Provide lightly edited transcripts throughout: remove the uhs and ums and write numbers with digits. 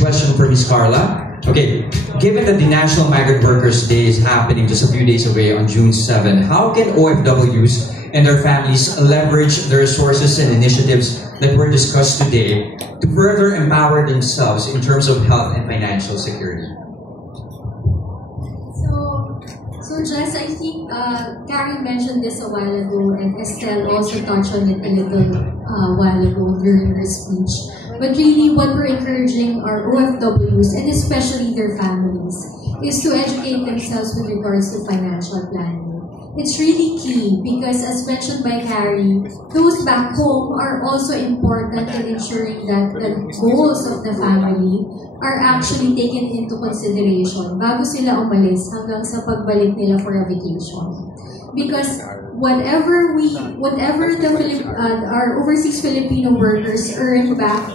question for Ms. Carla. Okay, given that the National Migrant Workers Day is happening just a few days away on June 7, how can OFWs and their families leverage the resources and initiatives that were discussed today to further empower themselves in terms of health and financial security? So Jess, I think Karen mentioned this a while ago, and Estelle also touched on it a little while ago during her speech. But really, what we're encouraging our OFWs, and especially their families, is to educate themselves with regards to financial planning. It's really key because, as mentioned by Carrie, those back home are also important in ensuring that the goals of the family are actually taken into consideration bago sila umalis hanggang sa pagbalik nila for a vacation. Because whatever our overseas Filipino workers earn back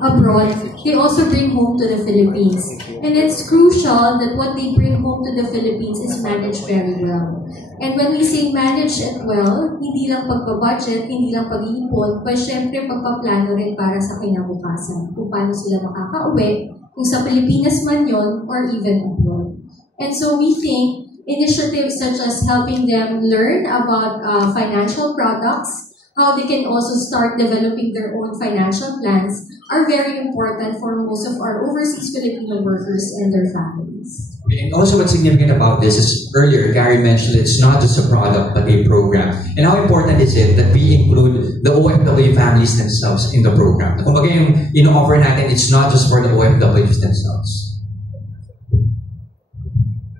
abroad, they also bring home to the Philippines. And it's crucial that what they bring home to the Philippines is managed very well. And when we say manage it well, hindi lang pagbabudget, hindi lang pag-iipon, but syempre pagpaplano rin para sa kinabukasan. Kung paano sila makakauwi, kung sa Pilipinas man yon or even abroad. And so we think initiatives such as helping them learn about financial products, how they can also start developing their own financial plans, are very important for most of our overseas Filipino workers and their families. And also what's significant about this is, earlier, Gary mentioned it's not just a product but a program. And how important is it that we include the OFW families themselves in the program? Kumbaga yung offer natin, it's not just for the OFWs themselves.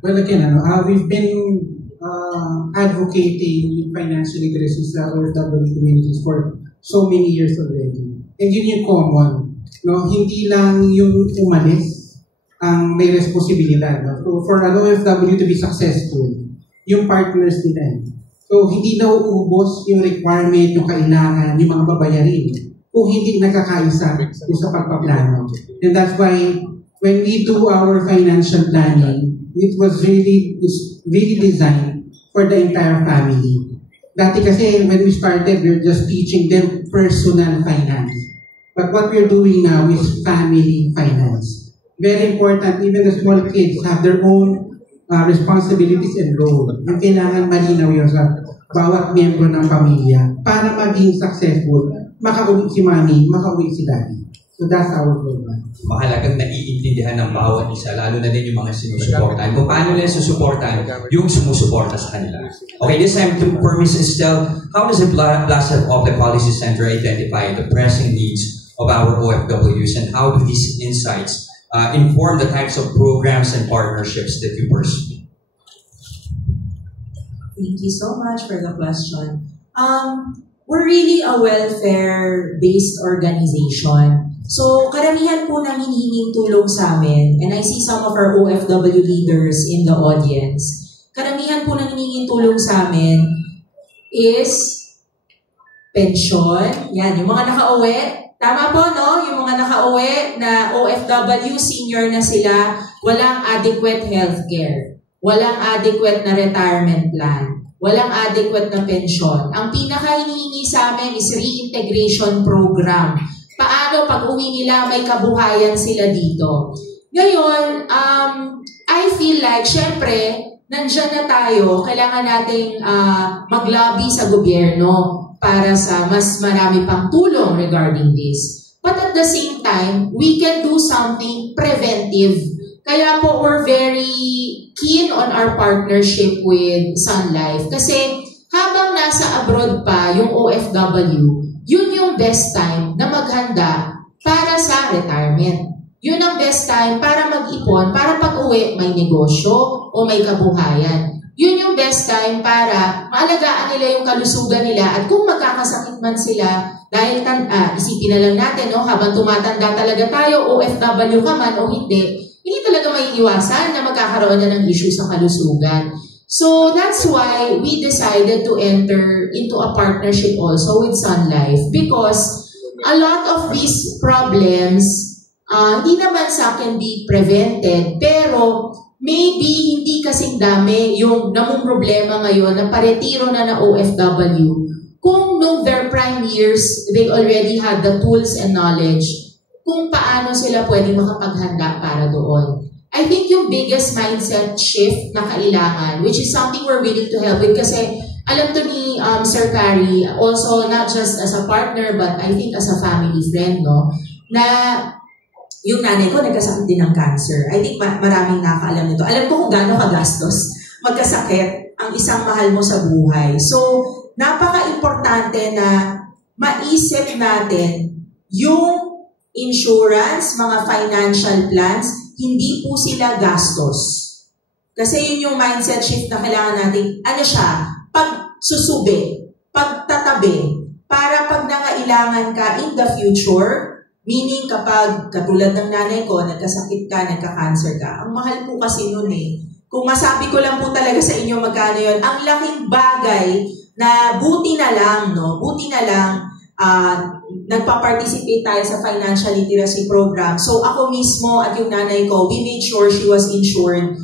Well, again, we've been advocating financial literacy sa OFW communities for so many years already. And yun yung common. No? Hindi lang yung umalis ang may responsibilidad. No? So for an OFW to be successful, yung partners nila. So hindi na uubos yung requirement, yung kailangan, yung mga babayarin kung hindi nakakaisa sa pagpaplano. And that's why when we do our financial planning, it's really designed for the entire family. Dati kasi when we started, we're just teaching them personal finance. But what we're doing now is family finance. Very important, even the small kids have their own responsibilities and role. Ang kailangan malinaw yun sa bawat miyembro ng pamilya para maging successful, makauwi si mami, makauwi si daddy. So that's our program. Mahalagang naiintindihan ng bawat isa, lalo na din yung mga sinusuportahan. Kung paano nila susuportahan yung sumusuporta sa kanila. Okay, this time for Ms. Estelle, how does the Plaza of the Policy Center identify the pressing needs of our OFWs, and how do these insights inform the types of programs and partnerships that you pursue? Thank you so much for the question. We're really a welfare-based organization. So, karamihan po ng hinihinging tulong sa amin, and I see some of our OFW leaders in the audience, karamihan po ng hinihinging tulong sa amin is pensyon. Yan, yung mga nakauwi. Tama po, no? Yung mga nakauwi na OFW, senior na sila, walang adequate healthcare, walang adequate na retirement plan, walang adequate na pensyon. Ang pinaka-hinihingi sa amin is reintegration program. Paano pag uwi nila may kabuhayan sila dito. Ngayon, I feel like, syempre, nandyan na tayo, kailangan nating mag-lobby sa gobyerno para sa mas marami pang tulong regarding this. But at the same time, we can do something preventive. Kaya po, we're very keen on our partnership with Sun Life. Kasi habang nasa abroad pa yung OFW, yun yung best time na maghanda para sa retirement. Yun ang best time para mag-ipon, para pag-uwi may negosyo o may kabuhayan. Yun yung best time para maalagaan nila yung kalusugan nila, at kung magkakasakit man sila, dahil isipin na lang natin, no, habang tumatanda talaga tayo, OFW ka man o hindi talaga may iwasan na magkakaroon na ng issue sa kalusugan. So that's why we decided to enter into a partnership also with Sun Life, because a lot of these problems hindi naman sa akin be prevented, pero maybe hindi kasing dami yung namong problema ngayon na paretiro na OFW. Kung no their prime years, they already had the tools and knowledge kung paano sila pwede makapaghanda para doon. I think yung biggest mindset shift na kailangan, which is something we're willing to help with, kasi alam to ni Sir Carrie, also not just as a partner, but I think as a family friend, no, na yung nanay ko nagkasakit din ng cancer. I think maraming nakakaalam nito. Alam ko kung gaano kagastos magkasakit ang isang mahal mo sa buhay. So, napaka-importante na maisip natin yung insurance, mga financial plans, hindi po sila gastos. Kasi yun yung mindset shift na kailangan natin, ano siya, pagsusubi, pagtatabi, para pag nangailangan ka in the future, meaning kapag katulad ng nanay ko, nagkasakit ka, nagka-cancer ka, ang mahal po kasi nun eh. Kung masabi ko lang po talaga sa inyo magkano yun, ang laking bagay na buti na lang, no? Buti na lang, nagpa-participate tayo sa financial literacy program. So ako mismo at yung nanay ko, we made sure she was insured.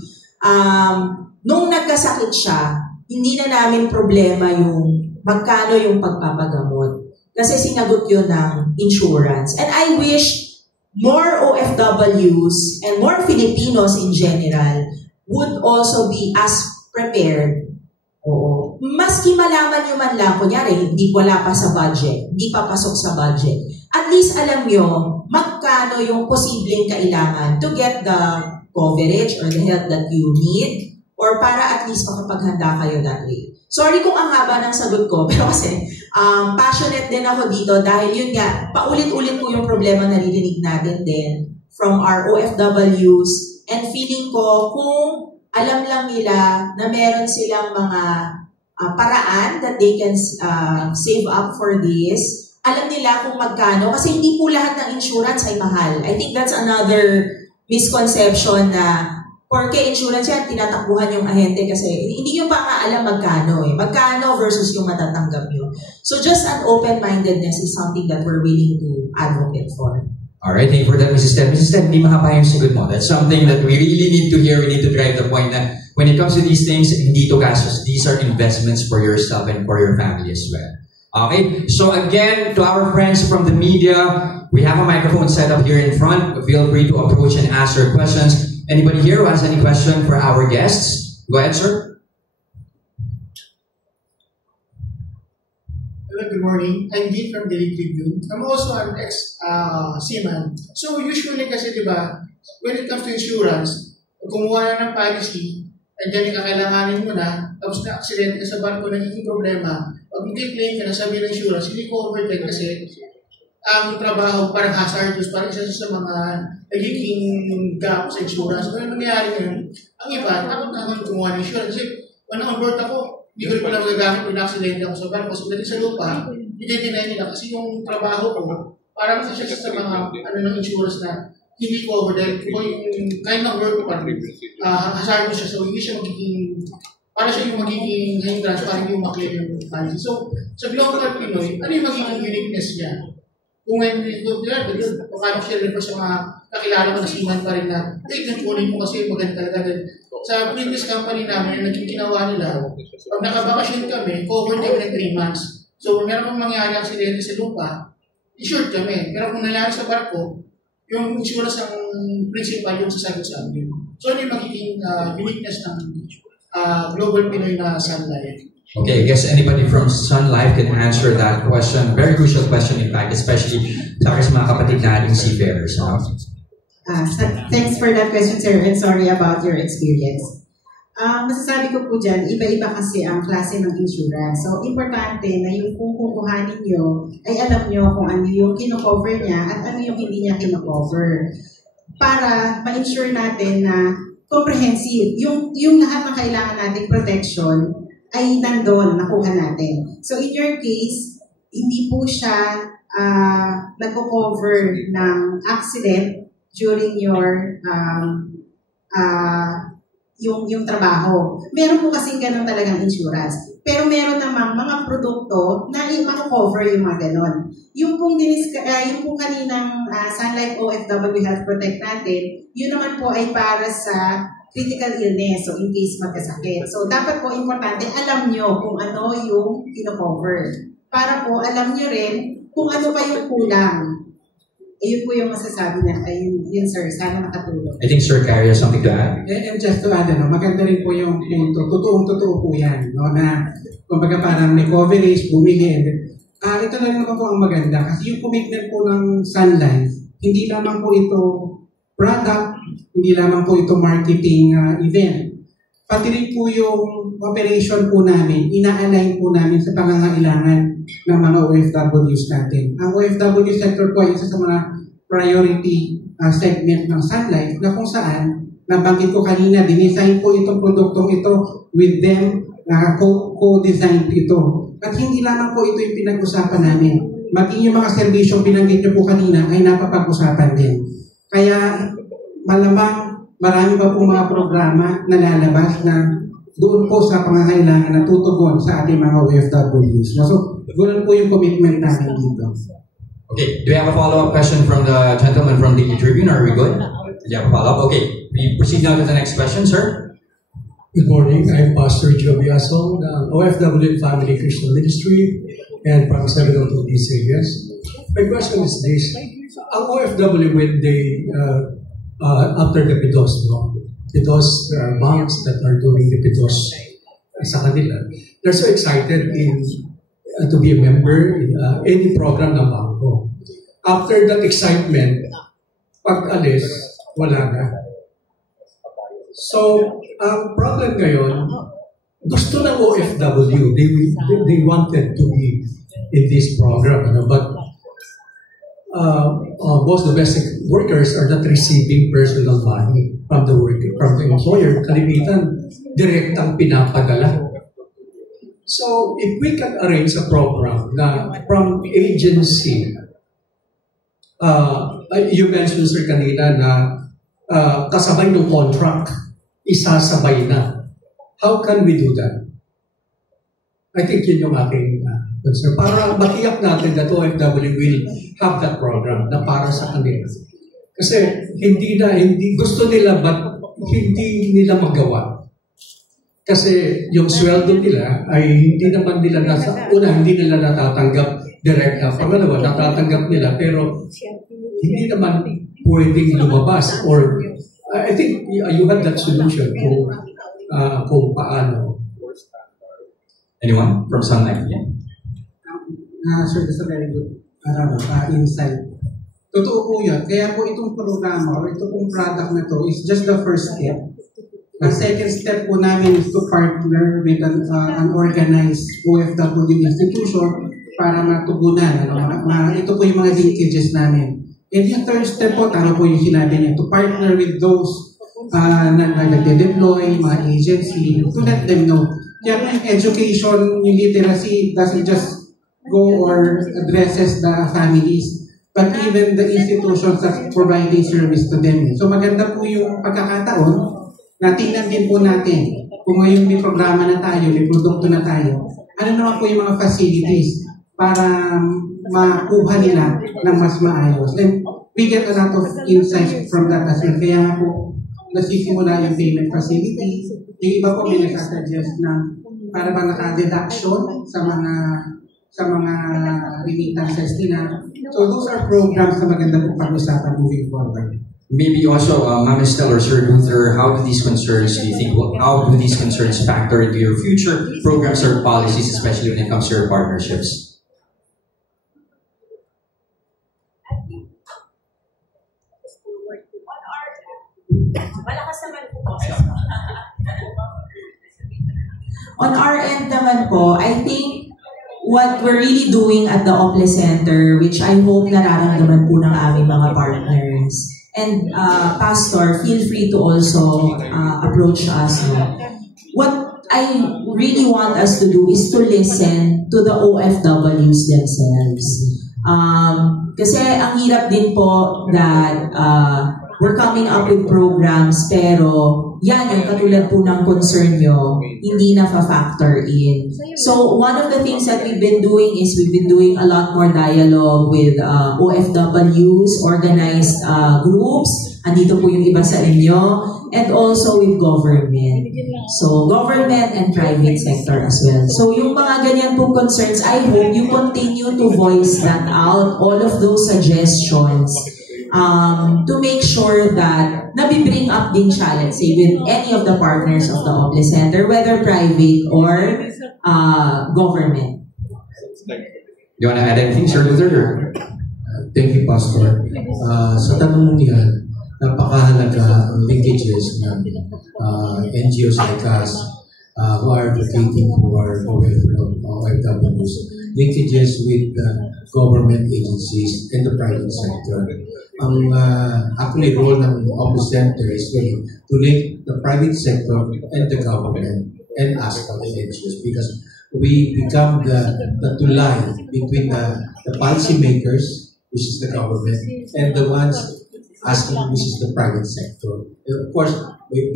Nung nagkasakit siya, hindi na namin problema yung magkano yung pagpapagamot. Kasi sinagot yun ng insurance. And I wish more OFWs and more Filipinos in general would also be as prepared. Oo. Maski malaman nyo man lang, kunyari, hindi wala pa sa budget, hindi pa pasok sa budget. At least alam nyo magkano yung posibleng kailangan to get the coverage or the help that you need or para at least makapaghanda kayo that way. Sorry kung ang haba ng sagot ko, pero kasi passionate din ako dito dahil yun nga, paulit-ulit po yung problema na narinig natin din from our OFWs. And feeling ko, kung alam lang nila na meron silang mga paraan that they can save up for this, alam nila kung magkano. Kasi hindi po lahat ng insurance ay mahal. I think that's another misconception na porke insurance yan, tinatakbuhan yung ahente kasi hindi nyo pa nga alam magkano eh. Magkano versus yung matatanggap nyo. So just an open-mindedness is something that we're willing to advocate for. Alright, thank you for that, Mrs. Ted. Mrs. Ted, hindi mahaba yung sagot mo. That's something that we really need to hear. We need to drive the point that when it comes to these things, hindi to gastos. These are investments for yourself and for your family as well. Okay, so again, to our friends from the media, we have a microphone set up here in front. Feel free to approach and ask your questions. Anybody here who has any question for our guests? Go ahead, sir. Hello, good morning. I'm Dean from Daily Tribune. I'm also an ex-seaman. So usually kasi diba, when it comes to insurance, kumuha na ng policy, and then kakailanganin mo na, tapos na-accident ka sa barko, nagiging problema. Pag mag-claim ka na sabi ng insurance, hindi covered kasi ang trabaho parang hazardous, parang isa sa mga nagiging gap sa insurance. Kaya nangyayari ngayon, ang iba, takot na ako kumuha ng insurance. Kasi when on board ako, hindi ko rin pala magagamit kung na-accident ako sa barko. Kasi sa lupa, hindi-deny nila kasi yung trabaho ko, parang isa siya sa mga ng insurance na hindi covered. Dahil kung yung kind of work ko parang hazardous siya. So hindi siya magiging, para siya yung magiging hindrance, parang yung maklaim yung policy. So sa Global Pinoy, ano yung magiging uniqueness niya? Kung ngayon dito, paano siya refer sa mga kakilala ko na seaman pa rin na kunin mo kasi maganda talaga. Sa previous company namin, naging ginawa nila, pag nakabakasyon kami, covered kami ng 3 months. So, kung meron kong mangyari aksidente sa lupa, insured kami. Pero kung nangyari sa barko, yung insurance ang principal yung sasagot sa amin. So, ano yung magiging uniqueness ng Global Pinoy na Sun Life? Okay, I guess anybody from Sun Life can answer that question. Very crucial question, in fact, especially sa mga kapatid nating seafarers. Thanks for that question, sir, and sorry about your experience. Masasabi ko po dyan, iba-iba kasi ang klase ng insurance. So, importante na yung kung kukuhanin nyo, ay alam nyo kung ano yung kino-cover niya at ano yung hindi niya kino-cover. Para ma-insure natin na comprehensive. Yung lahat ng kailangan nating protection ay nandun, nakuha natin. So, in your case, hindi po siya nagko-cover ng accident during your yung trabaho. Meron po kasing ganun talagang insurance. Pero meron namang mga produkto na mako-cover yung mga ganun. Yung pong kaninang Sun Life OFW Health Protect natin, yun naman po ay para sa critical illness, so in case magkasakit. So dapat po importante, alam nyo kung ano yung kino-cover. Para po alam nyo rin kung ano pa yung kulang. Ayun po yung masasabi na, ayun, yun sir, sana makatulong. I think Sir Carrie has something to add. And just to add, maganda rin po yung punto. Totoong-totoo po yan. No, na, kumbaga parang may coverage, bumili. Ito na rin naman po ang maganda. Kasi yung commitment po ng Sun Life, hindi lamang po ito product, hindi lamang po ito marketing event. Pati rin po yung operation po namin, ina-align po namin sa pangangailangan ng mga OFWs natin. Ang OFW sector po ay isa sa mga priority segment ng Sun Life na kung saan, nabanggit ko kanina, dinesign po itong produktong ito with them, co-design ito. At hindi lamang po ito yung pinag-usapan namin. Maging yung mga serbisyong binanggit niyo po kanina ay napapag-usapan din. Kaya malamang marami pa po mga programa na lalabas na doon po sa pangangailangan na tutugon sa ating mga OFWs. So, ganoon po yung commitment namin dito. Okay, do we have a follow-up question from the gentleman from the Tribune? Are we good? Do you have a follow-up? Okay, we proceed now to the next question, sir. Good morning. I'm Pastor Joe Biasong, the OFW Family Christian Ministry, and from several of these areas. My question is this: ang OFW, when they after the PIDOS, no? PIDOS, there are banks that are doing the PIDOS sa kanila. They're so excited to be a member in any program ng bangko. After that excitement, pag-alis, wala na. So, ang problem ngayon, gusto ng OFW, they wanted to be in this program, but most domestic workers are not receiving personal money from the employer. Kalimitan, direktang pinapadala. So, if we can arrange a program na from agency, you mentioned, sir, kanina na kasabay ng contract, isasabay na. How can we do that? I think yun yung aking concern. Para matiyak natin that OFW will have that program na para sa kanila. Kasi hindi gusto nila but hindi nila magawa. Kasi yung sweldo nila ay hindi naman nila hindi nila natatanggap direkta. Pangalawa, natatanggap nila pero hindi naman pwedeng lumabas or I think you had that solution kung paano. Anyone from Sun Life? Yeah. Sir, that's a very good insight. Totoo po yan. Kaya po itong programa or itong product na to is just the first step. The second step po namin is to partner with an organized OFW institution para matugunan. Ito po yung mga linkages namin. And yung third step po, tama po yung sinabi niya, to partner with those na nag-deploy, mga agency, to let them know. Kaya yung education, yung literacy doesn't just go or addresses the families, but even the institutions that providing service to them. So maganda po yung pagkakataon na tingnan din po natin kung ngayon may programa na tayo, may produkto na tayo, ano naman po yung mga facilities para makuha nila ng mas maayos. And we get a lot of insights from that as well. Kaya nga po, nasisimula yung payment facility. Yung iba po may nasa-suggest na para ba naka-deduction sa mga remittances nila. So those are programs na maganda po pag-usapan moving forward. Maybe also, Ma'am Estelle or Sir Luther, how do these concerns, do you think, how do these concerns factor into your future programs or policies, especially when it comes to your partnerships? On our end naman po, I think what we're really doing at the Ople Center, which I hope nararamdaman po ng aming mga partners, and Pastor, feel free to also approach us. What I really want us to do is to listen to the OFWs themselves. Kasi ang hirap din po that we're coming up with programs pero yan, yung katulad po ng concern nyo, hindi na fa-factor in. So, one of the things that we've been doing is we've been doing a lot more dialogue with OFWs, organized groups, andito po yung iba sa inyo, and also with government. So, government and private sector as well. So, yung mga ganyan pong concerns, I hope you continue to voice that out, all of those suggestions, to make sure that nabibring up din siya, let's say, with any of the partners of the OPLE Center, whether private or government. You want to add anything, Sir Luther? Thank you, Pastor. Sa tanong niyan, napakahalaga ang linkages ng NGOs like us who are advocating for the welfare of OFWs, linkages with government agencies and the private sector. Ang actually role ng OPLE Center is really to link the private sector and the government and us for the NGOs, because we become the tulay between the policymakers, which is the government, and the ones asking, which is the private sector. And of course,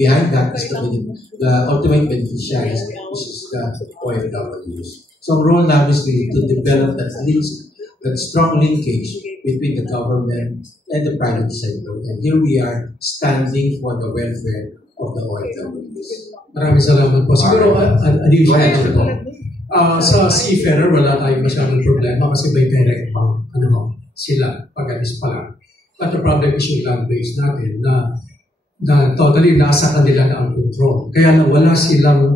behind that is the ultimate beneficiaries, which is the OFWs. So, role namin is to develop that strong linkage between the government and the private sector. And here we are standing for the welfare of the OFWs. Maraming salamat po. Siguro, additional po. Sa seafarer, wala tayong masyadong problema kasi may direct sila pag-alis pa lang. But the problem is yung land base natin na totally nasa kanila na ang control. Kaya na wala silang,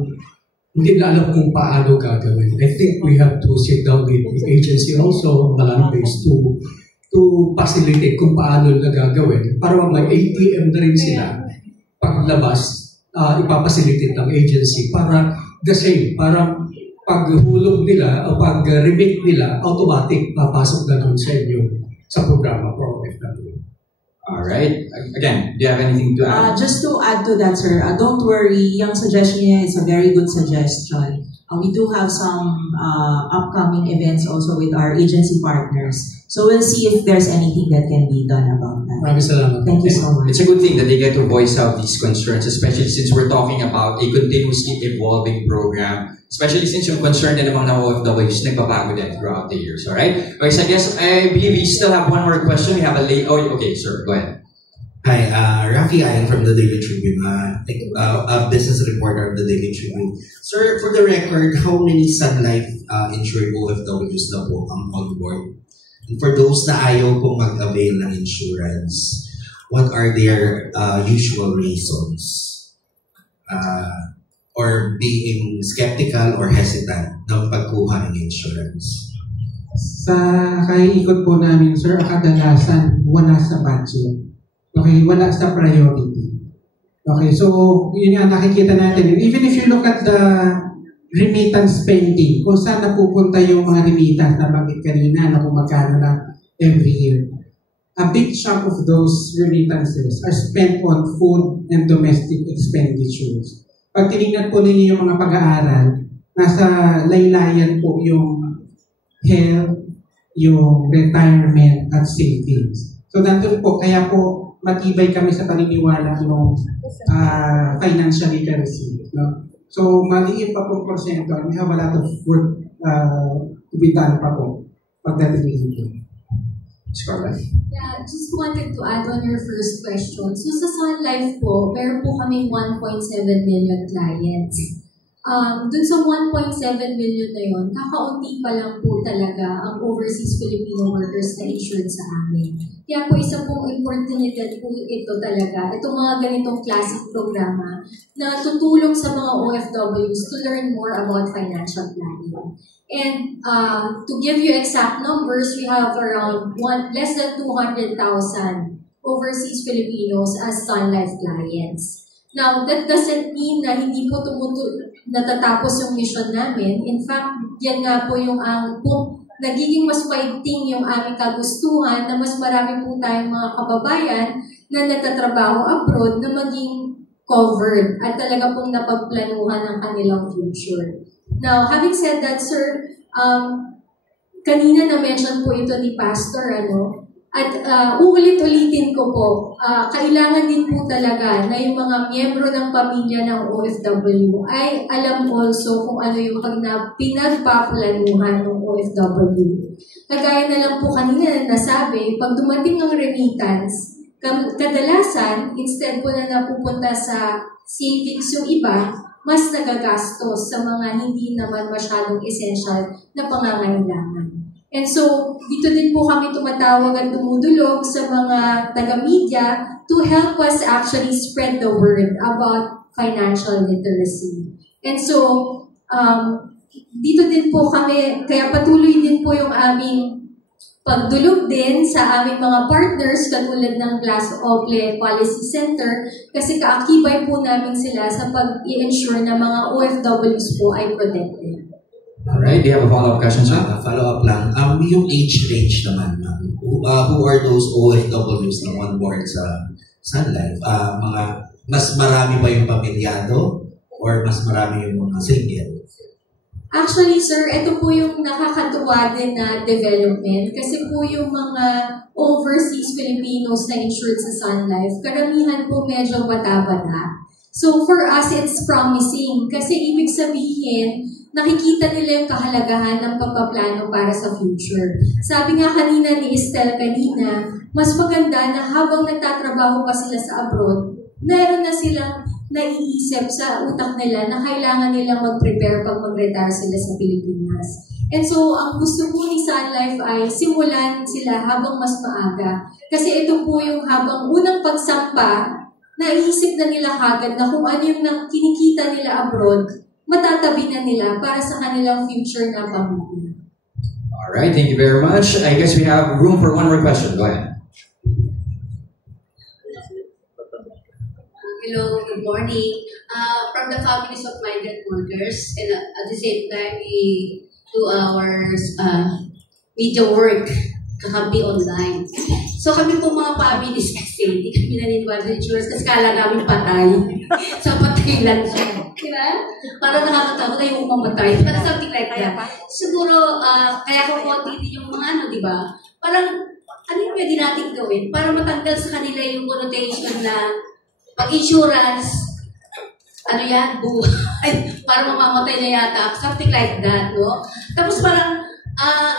hindi na alam kung paano gagawin. I think we have to sit down with the agency also, the land base, to facilitate kung paano na gagawin. Para may ATM na rin sila paglabas, ipapacilitate ng agency para the same, para paghulog nila o pag-remit nila, automatic papasok na doon sa inyo sa programa for OFW. Alright. Again, do you have anything to add? Just to add to that, sir, don't worry, yung suggestion niya is a very good suggestion. We do have some upcoming events also with our agency partners. So we'll see if there's anything that can be done about that. Maraming salamat. Thank you so much. It's a good thing that they get to voice out these concerns, especially since we're talking about a continuously evolving program. Especially since yung concern din among OFWs nagbabago din throughout the years. Alright? Okay, so I believe we still have one more question. We have a late... Oh, okay, sir. Go ahead. Hi, Rafi Ayan from the Daily Tribune, a business reporter of the Daily Tribune. Sir, for the record, how many Sun Life insured OFWs na po ang on board? And for those na ayaw pong mag-avail ng insurance, what are their usual reasons? Or being skeptical or hesitant ng pagkuha ng insurance? Sa kaiikot po namin, sir, kadalasan wala sa budget. Okay, wala sa priority. Okay, so yun nga nakikita natin. Even if you look at the remittance spending, kung saan napupunta yung mga remittance na bakit kanina na kung magkano na every year, a big chunk of those remittances are spent on food and domestic expenditures. Pag tinignan po ninyo yung mga pag-aaral, nasa laylayan po yung health, yung retirement at savings. So nandun po, kaya po matibay kami sa paniniwala ng financial literacy. No? So maliit pa po porsyento, we have a lot of work to be done pa po pagdating dito. Scarlett? Yeah, just wanted to add on your first question. So sa Sun Life po, meron po kaming 1.7 million clients. Dun sa 1.7 million na yun, kakaunti pa lang po talaga ang overseas Filipino workers na insured sa amin. Kaya po isa pong oportunidad po ito talaga, itong mga ganitong classic programa na tutulong sa mga OFWs to learn more about financial planning. And to give you exact numbers, we have around less than 200,000 overseas Filipinos as Sun Life clients. Now, that doesn't mean na hindi po natatapos yung mission namin. In fact, yan nga po yung nagiging mas paigting yung aming kagustuhan na mas marami po tayong mga kababayan na nagtatrabaho abroad na maging covered at talaga pong napagplanuhan ng kanilang future. Now, having said that, sir, kanina na-mention po ito ni Pastor, at uulit-ulitin ko po, kailangan din po talaga na yung mga miyembro ng pamilya ng OFW ay alam also kung ano yung pinagpaplanuhan ng OFW. Kagaya na lang po kanina na nasabi, pag dumating ang remittance, Kadalasan, instead po na napupunta sa savings yung iba, mas nagagastos sa mga hindi naman masyadong essential na pangangailangan. And so, dito din po kami tumatawag at tumudulog sa mga taga-media to help us actually spread the word about financial literacy. And so, dito din po kami, kaya patuloy din po yung aming pagdulog din sa aming mga partners katulad ng Glass Ople Policy Center kasi kaakibay po namin sila sa pag-i-ensure na mga OFWs po ay protected. Alright, do you have a follow-up question, sir? Follow-up lang. Yung age range naman, ma'am. Who are those OFWs na on board sa Sun Life? Mga mas marami ba yung pamilyado or mas marami yung mga single? Actually, sir, ito po yung nakakatuwa din na development kasi po yung mga overseas Filipinos na insured sa Sun Life, karamihan po medyo bata-bata. So for us, it's promising kasi ibig sabihin, nakikita nila yung kahalagahan ng pagpaplano para sa future. Sabi nga kanina ni Estelle kanina, mas maganda na habang nagtatrabaho pa sila sa abroad, meron na silang naiisip sa utak nila na kailangan nilang mag-prepare pag mag-retire sila sa Pilipinas. And so, ang gusto po ni Sun Life ay simulan sila habang mas maaga. Kasi ito po yung habang unang pagsampa, naiisip na nila kagad na kung ano yung kinikita nila abroad, matatabi na nila para sa kanilang future na pamilya. Alright, thank you very much. I guess we have room for one more question. Go ahead. Hello, good morning. From the families of migrant workers, and at the same time, we do our media work, kakampi online. So kami po mga families kasi, hindi kami naniniwala sa insurance kasi kala namin patay. So patay lang siya. Diba? Parang nakakatakot na yung umamatay. Parang something like that. Siguro, kaya ko konti din yung mga ano, diba? Parang, ano yung pwede natin gawin para matanggal sa kanila yung connotation na pag-insurance, ano yan, buhay, parang mamamatay na yata, something like that, no? Tapos parang,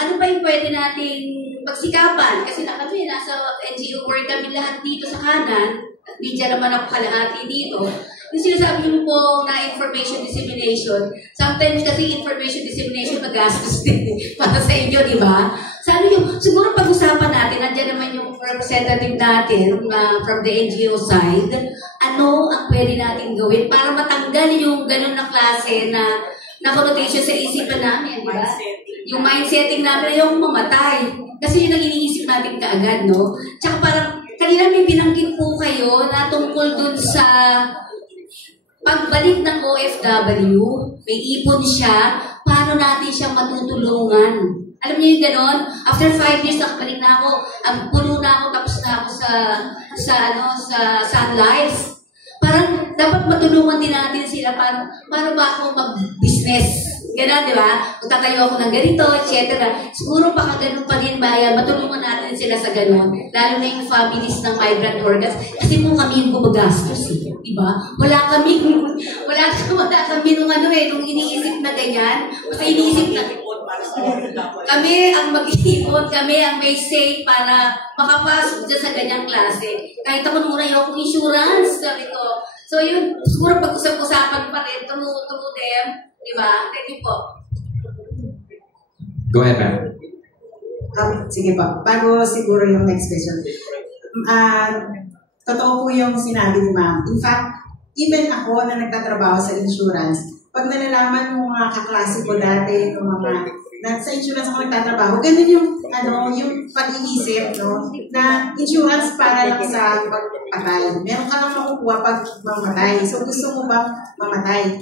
ano ba yung pwede nating pagsikapan? Kasi na kami, nasa NGO work kami lahat dito sa kanan, at media naman ako kalahati dito. Yung sinasabi mo po na information dissemination, sometimes kasi information dissemination magastos din para sa inyo, di ba? Sabi nyo, siguro pag-usapan natin, nandiyan naman yung representative natin from the NGO side, ano ang pwede natin gawin para matanggal yung ganun na klase na connotation sa isipan namin, di ba? Yung mindsetting namin na yung mamatay. Kasi yun ang iniisip natin kaagad, no? Tsaka parang, kanina may binanggit po kayo na tungkol dun sa pagbalik ng OFW, may ipon siya, paano natin siya matutulungan? Alam niyo yung gano'n? After 5 years, nakabalik na ako, ang puno na ako, tapos na ako sa Sun Life. Parang dapat matulungan din natin sila para ba ako mag-business. Gano'n, di ba? Magtatayo ako ng ganito, etc. Siguro baka ganun pa din ba, matulungan natin sila sa ganun. Lalo na yung families ng migrant workers. Kasi po kami yung gumagastos, di ba? Wala kami nung nung iniisip na ganyan. Basta iniisip na, kami ang mag-iipon, kami ang may say para makapasok dyan sa ganyang klase. Kahit ako nung una yung insurance, sabi ko. So yun, siguro pag-usap-usapan pa rin, through them, di ba? Thank you po. Go ahead, ma'am. Sige po, bago siguro yung next question. Totoo po yung sinabi ni ma'am. In fact, even ako na nagtatrabaho sa insurance, pag nalalaman ng mga kaklase ko dati, ng mga sa insurance ako nagtatrabaho, ganun yung pag-iisip, no? Na insurance para lang sa pagpatay. Meron ka lang makukuha pag mamatay. So gusto mo ba mamatay?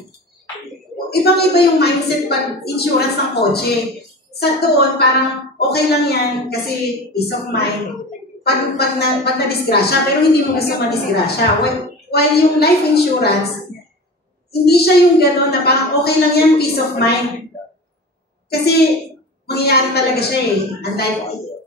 Ibang-iba yung mindset pag insurance ng kotse. Sa doon, parang okay lang yan kasi peace of mind. Pag na-disgrasya, pero hindi mo gusto ma-disgrasya. While yung life insurance, hindi siya yung gano'n na parang okay lang yan, peace of mind. Kasi mangyayari talaga siya eh.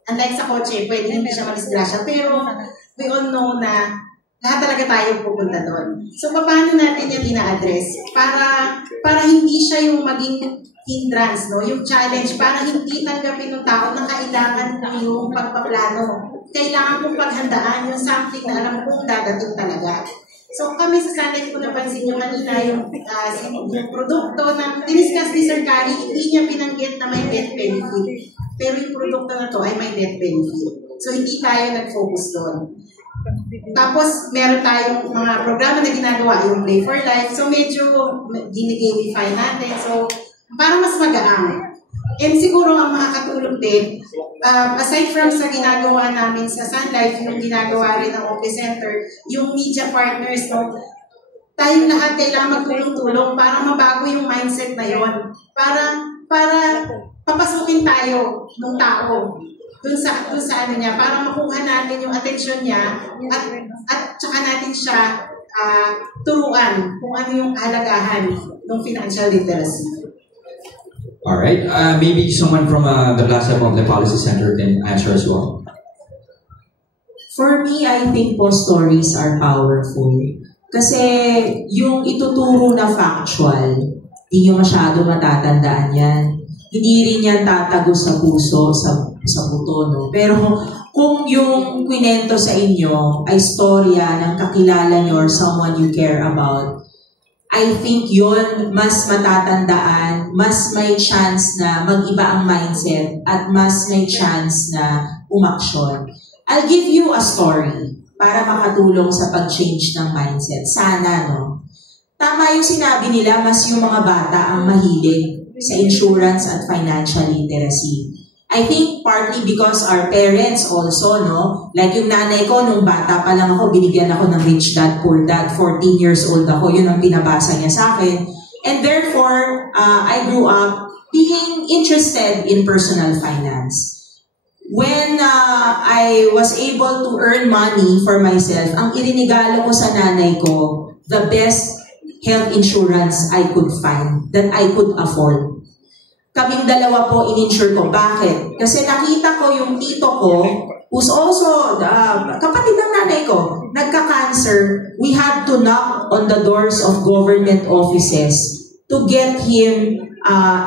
Unlike sa kotse, pwede hindi siya ma-disgrasya. Pero we all know na lahat talaga tayo pupunta doon. So, paano natin yung ina-address? Para hindi siya yung maging hindrance, no? Yung challenge, para hindi tanggapin ng tao na kailangan yung pagpaplano. kailangan kong paghandaan yung something na alam kong dadating talaga. So kami sa Sunlife, kung napansin nyo kanina, yung produkto na diniscuss ni Sir Kari, hindi niya binanggit na may death benefit. Pero yung produkto na to ay may death benefit. So hindi tayo nag-focus doon. Tapos meron tayong mga programa na ginagawa, yung Play for Life. So medyo gini-gamify natin. So para mas magaang. And siguro ang makakatulong din, aside from sa ginagawa namin sa Sunlife, yung ginagawa rin ng Office Center, yung media partners, no, tayong lahat kailangan magtulong-tulong para mabago yung mindset na yon, para papasukin tayo ng tao dun sa ano niya, para makuha natin yung atensyon niya at saka natin siya turuan kung ano yung kahalagahan ng financial literacy. All right. Maybe someone from the Plaza Public Policy Center can answer as well. For me, I think po stories are powerful. Kasi yung ituturo na factual, hindi nyo masyado matatandaan yan. Hindi rin yan tatago sa puso, sa buto, no? Pero kung yung kwento sa inyo ay storya ng kakilala nyo or someone you care about, I think yun mas matatandaan, mas may chance na mag-iba ang mindset at mas may chance na umaksyon. I'll give you a story para makatulong sa pag-change ng mindset. Sana, no? Tama yung sinabi nila, mas yung mga bata ang mahilig sa insurance at financial literacy. I think partly because our parents also, no? Like yung nanay ko, nung bata pa lang ako, binigyan ako ng Rich Dad, Poor Dad. 14 years old ako, yun ang pinabasa niya sa akin. And therefore, I grew up being interested in personal finance. When I was able to earn money for myself, ang irinigalo ko sa nanay ko, the best health insurance I could find, that I could afford. Kaming dalawa po in-insure ko. Bakit? Kasi nakita ko yung tito ko, who's also kapatid ng nanay ko, nagka-cancer. We had to knock on the doors of government offices to get him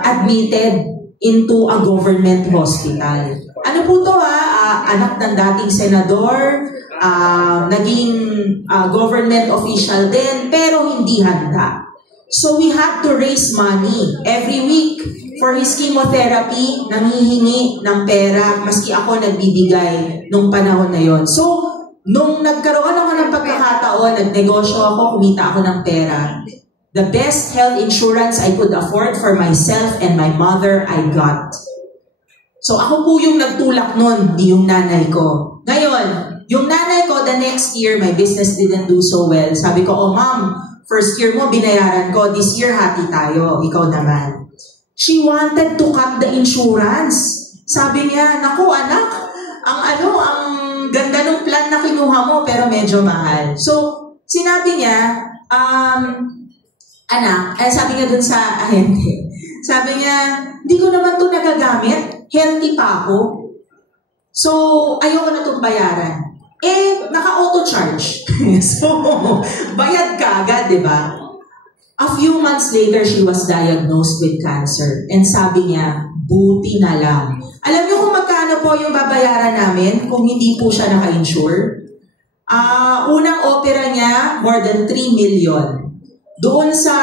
admitted into a government hospital. Ano po to anak ng dating senador, naging government official din, pero hindi handa. So we had to raise money every week for his chemotherapy, nanghihingi ng pera, maski ako nagbibigay nung panahon na yon. So, nung nagkaroon ako ng pagkakataon, nagnegosyo ako, kumita ako ng pera, the best health insurance I could afford for myself and my mother, I got. So, ako po yung nagtulak nun, di yung nanay ko. Ngayon, yung nanay ko, the next year, my business didn't do so well. Sabi ko, oh ma'am, first year mo, binayaran ko. This year, hati tayo. Ikaw naman. She wanted to cut the insurance. Sabi niya, naku anak, ang ganda ng plan na kinuha mo, pero medyo mahal. So, sinabi niya, anak, sabi niya dun sa ahente, sabi niya, hindi ko naman to nagagamit. Healthy pa ako. So, ayoko na itong bayaran. Naka-auto charge. So, bayad ka agad, di ba? A few months later, she was diagnosed with cancer. And sabi niya, buti na lang. Alam niyo kung magkano po yung babayaran namin kung hindi po siya naka-insure? Unang opera niya, more than 3 million. Doon sa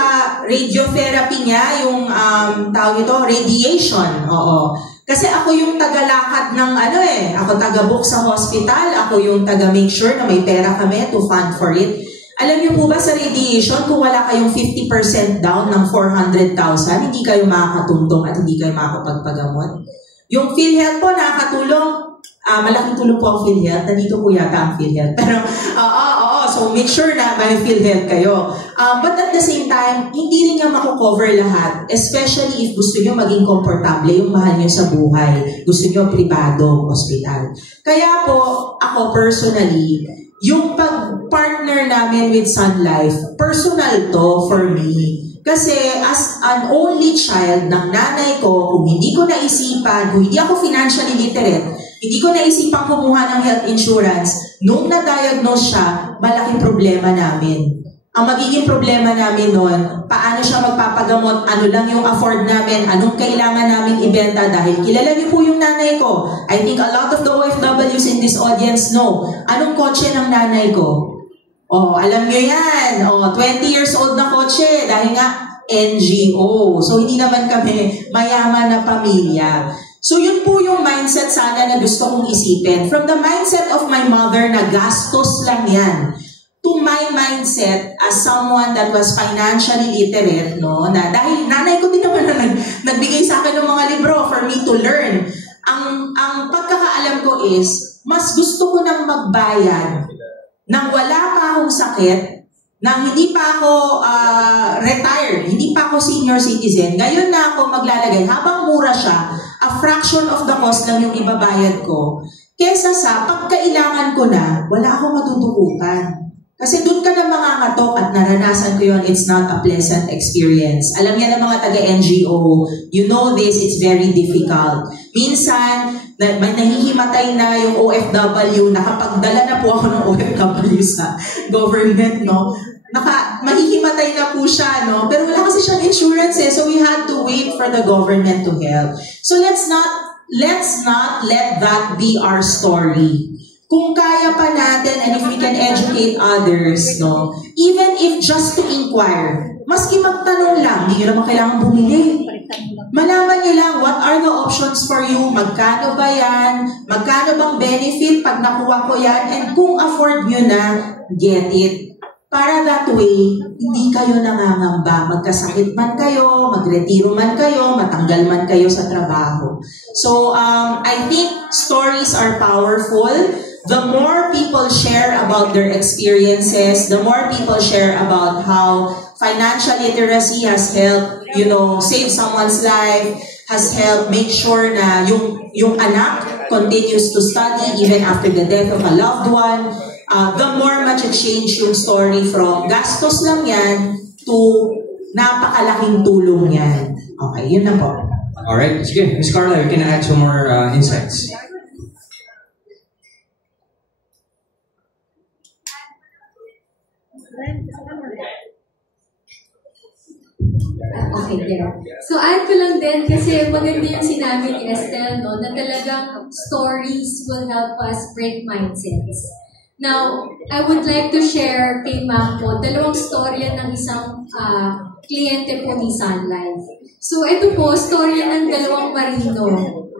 radiotherapy niya, yung tawag ito, radiation. Oo. Kasi ako yung tagalakad ng ako taga-book sa hospital, ako yung taga-make sure na may pera kami to fund for it. Alam niyo po ba sa radiation, kung wala kayong 50% down ng 400,000, hindi kayo makakatuntong at hindi kayo makakapagpagamot. Yung PhilHealth po nakakatulong. Malaking tulong po ang PhilHealth. Nandito po yata ang PhilHealth. Pero, so make sure na may PhilHealth kayo. But at the same time, hindi rin niya makukover lahat. Especially if gusto niyo maging komportable yung mahal niyo sa buhay. Gusto niyo pribado, hospital. Kaya po, ako personally, yung pag-partner namin with Sunlife, personal to for me. Kasi as an only child ng nanay ko, kung hindi ko naisipan, kung hindi ako financially literate, hindi ko naisipan kumuha ng health insurance, nung na-diagnose siya, malaking problema namin. Ang magiging problema namin noon, paano siya magpapagamot, ano lang yung afford namin, anong kailangan namin ibenta dahil kilala niyo po yung nanay ko. I think a lot of the OFWs in this audience know. Anong kotse ng nanay ko? Oh, alam niyo yan. Oh, 20 years old na kotse dahil nga NGO. So hindi naman kami mayaman na pamilya. So yun po yung mindset sana na gusto kong isipin. From the mindset of my mother na gastos lang yan, to my mindset as someone that was financially literate, no, na dahil nanay ko din naman na nagbigay sa akin ng mga libro for me to learn. Ang pagkakaalam ko is, mas gusto ko nang magbayad nang wala pa akong sakit, nang hindi pa ako retired, hindi pa ako senior citizen. Ngayon na ako maglalagay, habang mura siya, a fraction of the cost lang yung ibabayad ko, kesa sa pagkailangan ko na, wala akong matutukutan. Kasi doon ka na mangangatok at naranasan ko yun, it's not a pleasant experience. Alam niya ng mga taga-NGO, you know this, it's very difficult. Minsan, may nahihimatay na yung OFW, nakapagdala na po ako ng OFW sa government, no? Mahihimatay na po siya, no? Pero wala kasi siyang insurance so we had to wait for the government to help. So let's not let that be our story. Kung kaya pa natin and if we can educate others, no, even if just to inquire, maski magtanong lang, hindi nyo naman kailangan bumili. Malaman nyo lang, what are the options for you? Magkano ba yan? Magkano bang benefit pag nakuha ko yan? And kung afford nyo na, get it. Para that way, hindi kayo nangangamba. Magkasakit man kayo, magretiro man kayo, matanggal man kayo sa trabaho. So, I think stories are powerful. The more people share about their experiences, the more people share about how financial literacy has helped, save someone's life, has helped make sure na yung anak continues to study even after the death of a loved one. The more change yung story from gastos lang yan to napakalaking tulong yan. Okay, yun na po. Alright, sige. Ms. Carla, you can add some more insights. Okay, yeah. So, add ko lang din kasi maganda yung sinabi ni Estelle, no, na talagang stories will help us break mindsets. Now, I would like to share kay Ma'am po, dalawang storya ng isang kliyente po ni Sun Life. So, ito po, storya ng dalawang marino.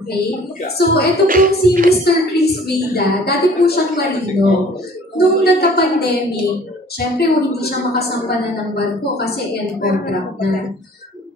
Okay? So, ito po si Mr. Chris Vida. Dati po siyang marino. Nung nagka-pandemic, syempre, hindi siya makasampanan ng barko kasi end contract na.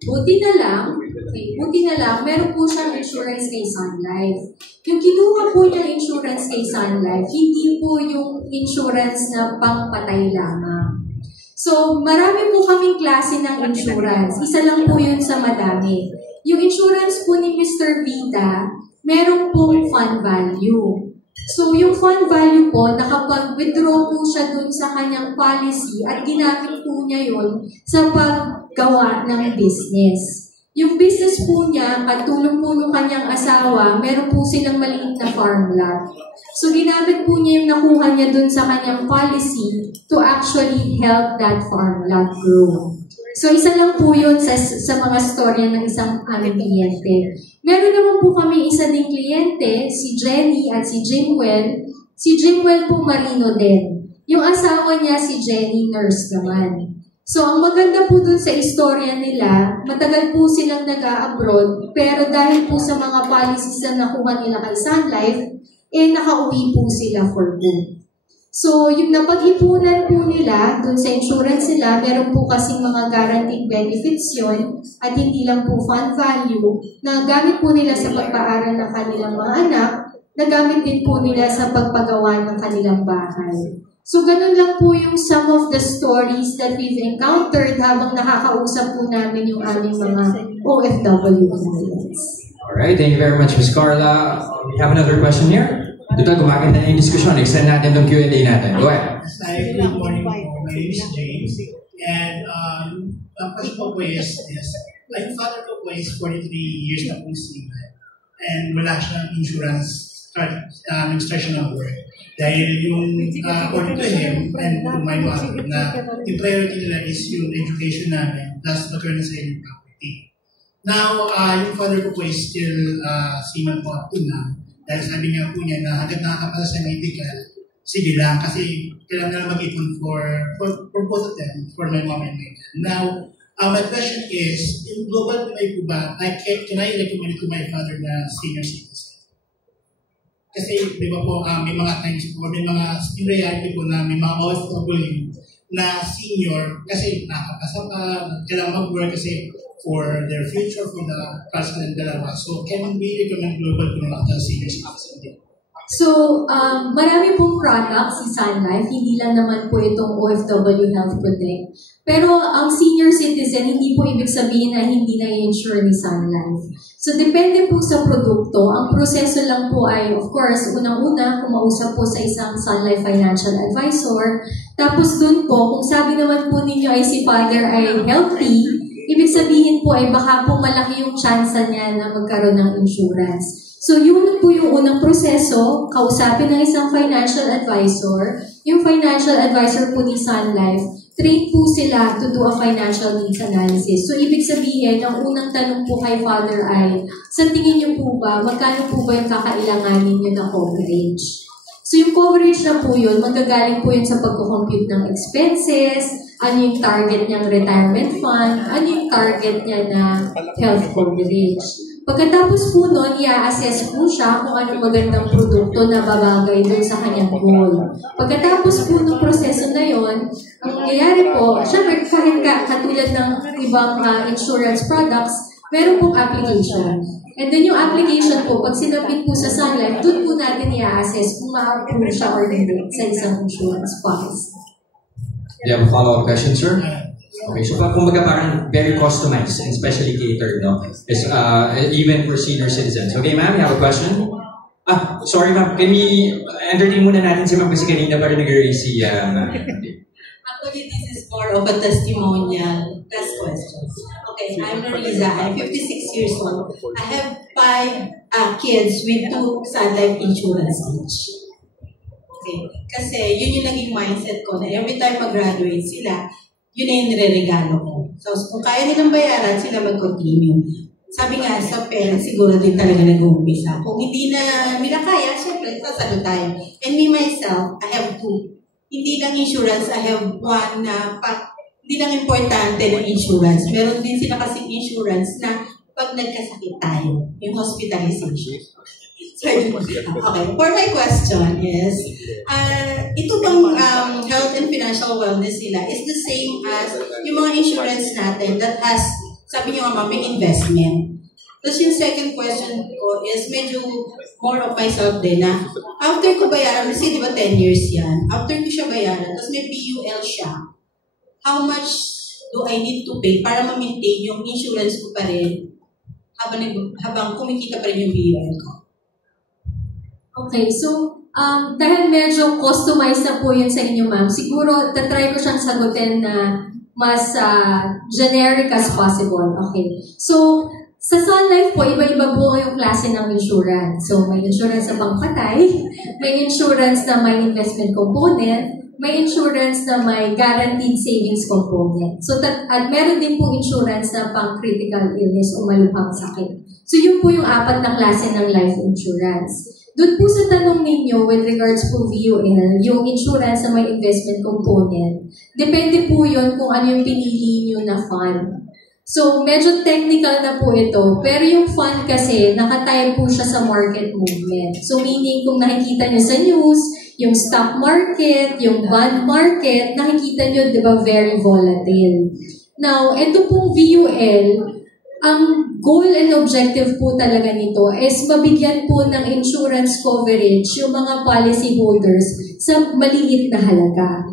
Buti na lang, meron po siyang insurance kay Sun Life. Yung kinuha po niyang insurance kay Sun Life, hindi po yung insurance na pangpatay lamang. So, marami po kaming klase ng insurance. Isa lang po yun sa madami. Yung insurance po ni Mr. Vida, meron pong fund value. So, yung fund value po, nakapag-withdraw po siya dun sa kanyang policy at ginamit po niya yun sa paggawa ng business. Yung business po niya, katulong po ng kanyang asawa, meron po silang maliit na farm lot. So, ginamit po niya yung nakuha niya dun sa kanyang policy to actually help that farm lot grow. So, isa lang po yun sa mga storya ng isang aming kliyente. Meron naman po kami isa ding kliyente, si Jenny at si Jimwell. Si Jimwell po marino din. Yung asawa niya, si Jenny, nurse naman. So, ang maganda po dun sa istorya nila, matagal po silang nag-a-abroad, pero dahil po sa mga policies na nakuha nila kay Sun Life, nakauwi po sila for good. So, yung napag-ipunan po nila, dun sa insurance nila, meron po kasing mga guaranteed benefits yun, at hindi lang po fund value, na gamit po nila sa pagpaaral ng kanilang mga anak, na gamit din po nila sa pagpagawa ng kanilang bahay. So, ganun lang po yung some of the stories that we've encountered habang nakakausap po namin yung aming mga OFW clients. Alright, thank you very much, Ms. Carla. We have another question here. Dito, gumaganda na yung discussion. Extend natin itong Q&A natin. Go ahead. Good morning po. My name is James. And ang question ko po is, like father ko po is 43 years na po siya. And wala siyang insurance nag-start siya ng work. Dahil yung, according to him and to my mother, na yung priority nila is yung education namin, plus magkaroon sa inyong property. Now, yung father ko po is still seaman po up to now. Dahil sabi niya po niya na hanggang nakakapasa sa medical, sige lang, kasi kailangan na mag-ipon for both of them, for my mom and my dad. Now, my question is, in global Pinoy po ba, can I recommend to my father na senior citizen? Kasi, di ba po, may mga times po, may mga in reality po na may mga OFW na senior, kasi nakapasa pa, kailangan mag-work kasi for their future, for the past ng dalawa. So, can we recommend global Pinoy na senior citizen? So, marami pong products si Sun Life, hindi lang naman po itong OFW Health Protect. Pero ang senior citizen, hindi po ibig sabihin na hindi na-insure ni Sun Life. So, depende po sa produkto. Ang proseso lang po ay, of course, unang-una, kumausap po sa isang Sun Life Financial Advisor. Tapos dun po, kung sabi naman po ninyo ay si father ay healthy, ibig sabihin po ay baka po malaki yung chance niya na magkaroon ng insurance. So, yun po yung unang proseso, kausapin ng isang financial advisor. Yung financial advisor po ni Sun Life, train po sila to do a financial needs analysis. So, ibig sabihin, ang unang tanong po kay father ay, sa tingin niyo po ba, magkano po ba yung kakailanganin niyo na coverage? So, yung coverage na po yun, magagaling po yun sa pagko-compute ng expenses, ano yung target niyang retirement fund, ano yung target niya na health coverage. Pagkatapos po nun, i-assess po siya kung anong magandang produkto na babagay doon sa kanyang goal. Pagkatapos po ng proseso na yon, ang nangyayari po, syempre kahit katulad ng ibang insurance products, meron pong application. And then yung application po, pag sinabit po sa Sun Life, doon po natin i-assess kung ma-approve siya or hindi sa isang insurance policy. Do you have a follow-up question, sir? Okay, so kumbaga parang very customized and specially catered, no? Is, even for senior citizens. Okay, ma'am, you have a question? Sorry ma'am, can we entertain muna natin si ma'am kasi kanina pa rin nag-raise si ma'am. Actually, this is more of a testimonial test question. Okay, I'm Noriza. I'm 56 years old. I have 5 kids with 2 Sun Life insurance each. Okay, kasi yun yung naging mindset ko na every time mag-graduate sila, yun na yung nire-regalo ko. So, kung kaya nilang bayaran, sila mag-continue. Sabi nga sa parents, siguro din talaga nag-uumpisa. Kung hindi na nila kaya, syempre, sasalo tayo. And me myself, I have 2. Hindi lang insurance, I have 1 na hindi lang importante ng insurance. Meron din sila kasing insurance na pag nagkasakit tayo, yung hospitalization. Okay, for my question is, ito bang health and financial wellness nila is the same as yung mga insurance natin that has, sabi nyo nga may investment. Tapos yung second question ko is medyo more of myself din na after ko bayaran, kasi di ba 10 years yan, after ko siya bayaran, tapos may PUL siya, how much do I need to pay para ma-maintain yung insurance ko pa rin habang kumikita pa rin yung PUL ko? Okay, so dahil medyo customized na po yun sa inyo, ma'am, siguro tatry ko siyang sagutin na mas generic as possible. Okay, so sa Sun Life po, iba-iba po yung klase ng insurance. So may insurance na pangpatay, may insurance na may investment component, may insurance na may guaranteed savings component. So at meron din po insurance na pang critical illness o malubhang sakit. So yun po yung 4 na klase ng life insurance. Doon po sa tanong ninyo with regards po VUL, yung insurance na may investment component, depende po yun kung ano yung pinili nyo na fund. So, medyo technical na po ito, pero yung fund kasi, nakatime po siya sa market movement. So, meaning kung nakikita nyo sa news, yung stock market, yung bond market, nakikita nyo, di ba, very volatile. Now, ito pong VUL, ang goal and objective po talaga nito is mabigyan po ng insurance coverage yung mga policy holders sa maliit na halaga.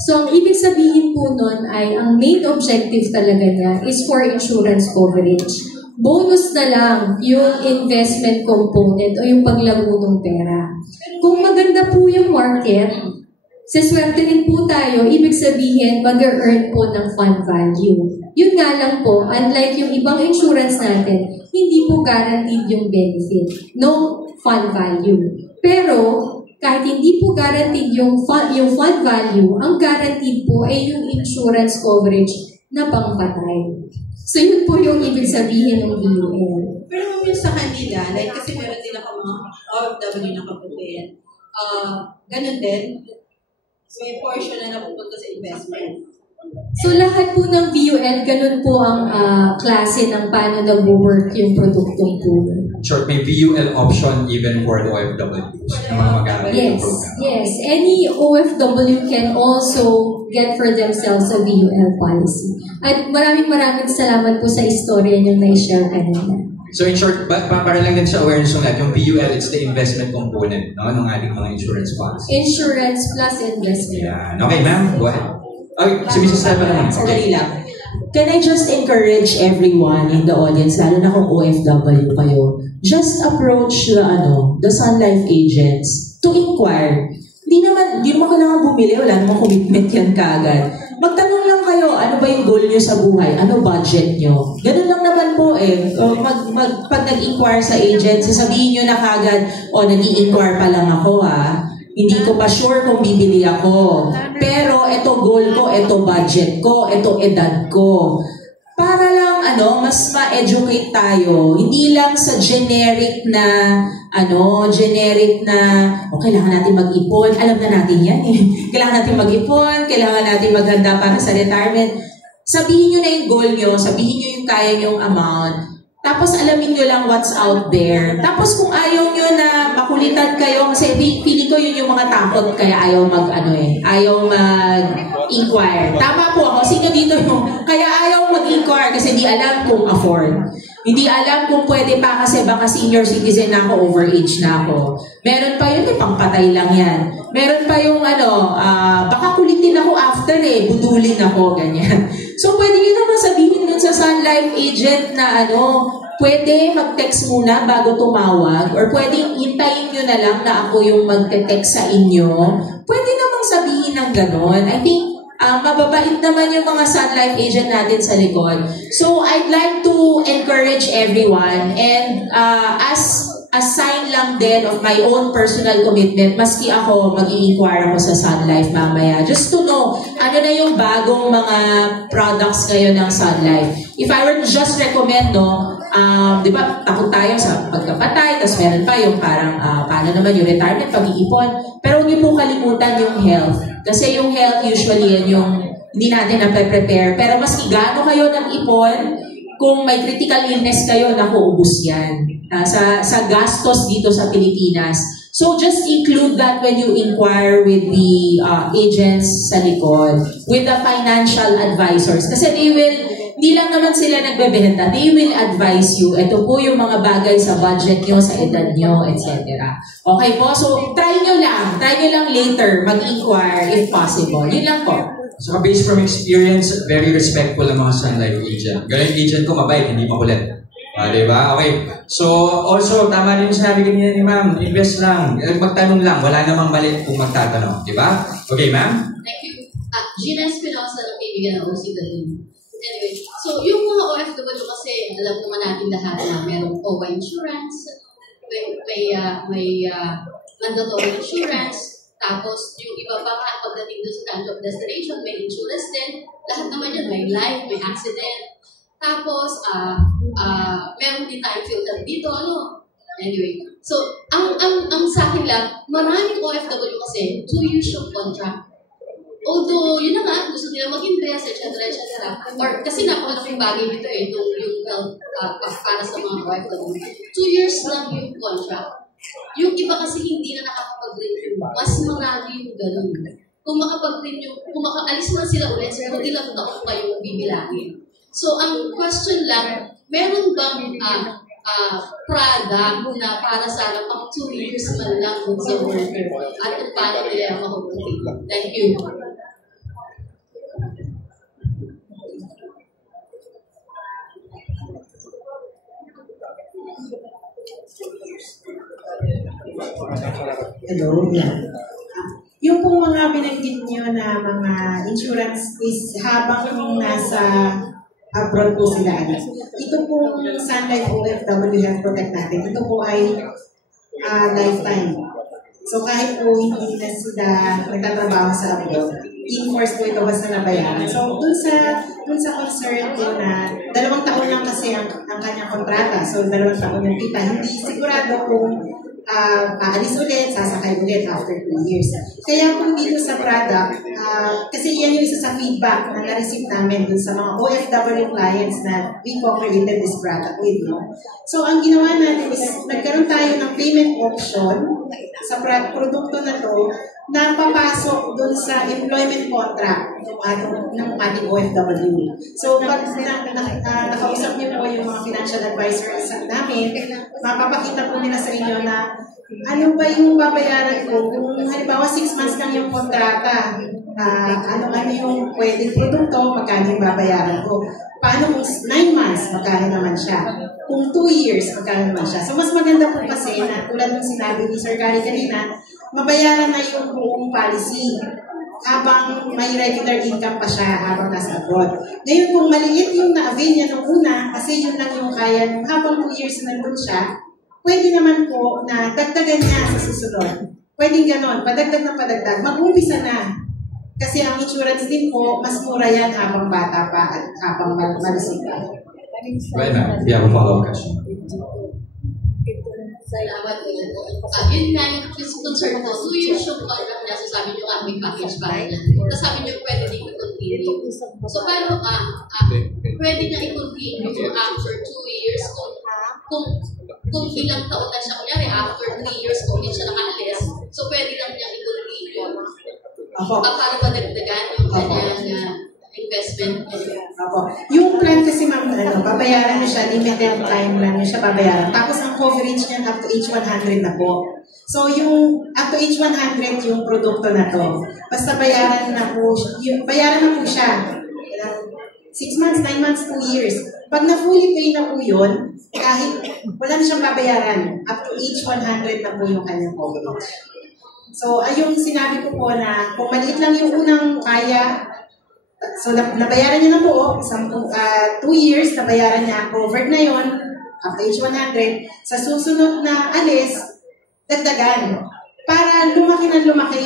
So, ang ibig sabihin po nun ay ang main objective talaga niya is for insurance coverage. Bonus na lang yung investment component o yung paglago ng pera. Kung maganda po yung market, siswertein po tayo, ibig sabihin mag-earn po ng fund value. Yun nga lang po, unlike yung ibang insurance natin, hindi po guaranteed yung benefit. No fund value. Pero, kahit hindi po guaranteed yung fund value, ang guaranteed po ay yung insurance coverage na pangpatay. So, yun po yung ibig sabihin ng VUL. Pero yung sa kanila, like kasi meron din ako mga OFW na kapatid, ganun din, may portion na napupunta sa investment. So, lahat po ng VUL, ganun po ang klase ng paano nag-work yung produktong po. Short, may VUL option even for the OFWs na mga mag-aaral ng program. Yes. Any OFW can also get for themselves a VUL policy. At maraming salamat po sa istorya niyo na i-share kanina. So in short, para lang din sa awareness ng lahat, yung VUL, it's the investment component ng ating mga insurance policy. Insurance plus investment. Yeah. Okay, ma'am, go ahead. Si Mrs. Stella naman. Sandali lang. Can I just encourage everyone in the audience, lalo na kung OFW kayo, just approach the Sun Life agents to inquire. Di naman kailangan bumili, wala namang commitment yan kaagad. Magtanong lang kayo, ano ba yung goal nyo sa buhay? Ano budget nyo? Ganun lang naman po eh. Pag nag-inquire sa agent, sasabihin nyo na kaagad, nag-i-inquire pa lang ako hindi ko pa sure kung bibili ako. Pero ito goal ko, ito budget ko, ito edad ko. Para lang mas ma-educate tayo. Hindi lang sa generic na kailangan natin mag-ipon. Alam na natin yan eh. Kailangan natin mag-ipon, kailangan natin maghanda para sa retirement. Sabihin nyo na yung goal nyo, sabihin nyo yung kaya nyong amount. Tapos alamin nyo lang what's out there. Tapos kung ayaw nyo na makulitan kayo, kasi feeling ko yun yung mga takot kaya ayaw ayaw mag-inquire. Tama po ako. Sino dito yung kaya ayaw mag-inquire kasi di alam kung afford. Hindi alam kung pwede pa kasi baka senior citizen na ako, overage na ako. Meron pa yun, pangpatay lang yan. Meron pa yung baka kulitin ako after budulin ako, ganyan. So pwede nyo naman sabihin dun sa Sun Life agent na pwede mag-text muna bago tumawag or pwedeng hintayin nyo na lang na ako yung mag-text sa inyo. Pwede namang sabihin ng ganon. I think mababait naman yung mga Sun Life agent natin sa likod. So I'd like to encourage everyone and as a sign lang din of my own personal commitment, maski ako mag-i-inquire ako sa Sun Life mamaya. Just to know, ano na yung bagong mga products ngayon ng Sun Life. If I were to just recommend, di ba, takot tayo sa pagkapatay, tapos meron pa yung parang, paano naman yung retirement, pag-iipon. Pero huwag niyo po kalimutan yung health. Kasi yung health, usually yan yung hindi natin na-prepare. Pero maski gaano kayo nag-ipon, kung may critical illness kayo, ubus yan. Sa gastos dito sa Pilipinas. So just include that when you inquire with the agents sa likod, with the financial advisors. Kasi hindi lang naman sila nagbebenta, they will advise you. Ito po yung mga bagay sa budget nyo, sa edad nyo, etc. Okay po? So try nyo lang later mag-inquire if possible. Yun lang po. So based from experience, very respectful ang mga Sun Life agent. Ganun yung agent ko, mabait, hindi makulit. Diba? Okay. So, also, tama rin yung sinabi kanina ni ma'am, invest lang. Magtanong lang. Wala namang mali kung magtatanong. Diba? Okay, ma'am? Thank you. Gina Espinosa ng kaibigan ng OCW. Anyway, so yung mga OFW kasi, alam naman natin lahat na merong OWA insurance, may mandatory insurance, tapos yung iba pa nga, pagdating doon sa country of destination, may insurance din. Lahat naman yun, may life, may accident. Tapos, meron din tayong filter dito, Anyway, so, ang sa akin lang, maraming OFW kasi, 2 years yung contract. Although, yun na nga, gusto nila mag-invest, etc. Or, kasi napakalaking bagay dito yung health para sa mga OFW. 2 years lang yung contract. Yung iba kasi hindi na nakakapag-renew. Mas marami yung ganun. Kung makapag-renew, kung makaalis na sila ulit, so ilang taon kayo bibilangin. So, ang question lang, meron bang product na para sana pang 2 years man lang sa worker at kung paano nila mahukutin? Thank you. Hello. Yung pong mga binanggit nyo na mga insurance is habang nasa abroad po sila. Ito pong Sun Life OFW Health Protect natin. Ito po ay lifetime. So kahit po hindi na sila nagtatrabaho sa abroad, in-force po ito basta nabayaran. So dun sa concern ko na 2 taon lang kasi ang kanyang kontrata. So 2 taon yung kita. Hindi sigurado kung aalis ulit, sasakay ulit after 2 years. Kaya kung dito sa product, kasi yan yung isa sa feedback na na-receive namin dun sa mga OFW clients na we co-created this product with. No? So ang ginawa natin is nagkaroon tayo ng payment option sa produkto na to na papasok dun sa employment contract ng ating OFW. So pag nakausap niyo po yung mga financial advisors namin, mapapakita po nila sa inyo na ano ba yung babayaran ko kung halimbawa 6 months lang yung kontrata, ano yung pwedeng produkto, magkano yung babayaran ko. Paano kung 9 months, magkano naman siya. Kung 2 years, magkano naman siya. So mas maganda po kasi na tulad ng sinabi ni Sir Gary kanina, mabayaran na yung buong policy habang may regular income pa siya habang nasa abroad. Ngayon kung maliit yung na-avail niya nung una, kasi yun lang yung kaya habang 2 years na nandun siya, pwede naman po na dagdagan niya sa susunod. Pwedeng ganon, padagdag na padagdag. Mag-umpisa na. Kasi ang insurance din po, mas mura yan habang bata pa at habang malusig pa. Right, ma'am. We have a follow-up question. Salamat po. Yun nga yung concern ko. 2 years yung contract niya, sabi niyo may package para niya. Tapos sabi niyo pwede din i-continue. So paano pwede niya i-continue after 2 years kung ilang taon na siya, kunyari after 3 years kung hindi siya nakaalis, so pwede lang niya i-continue. Para madagdagan yung kanyang investment. Yung plan kasi ma'am, babayaran niyo siya, limited time lang niyo siya babayaran. Tapos ang coverage niya up to age 100 na po. So yung up to age 100 yung produkto na to. Basta bayaran na po siya. 6 months, 9 months, 2 years. Pag na-fully pay na po yun, kahit wala na siyang babayaran, up to age 100 na po yung kanyang coverage. So, yung sinabi ko po na kung maliit lang yung unang kaya, so nabayaran niya na po, 2 years, nabayaran niya, covered na yon up to age 100, sa susunod na alis, dagdagan, para lumaki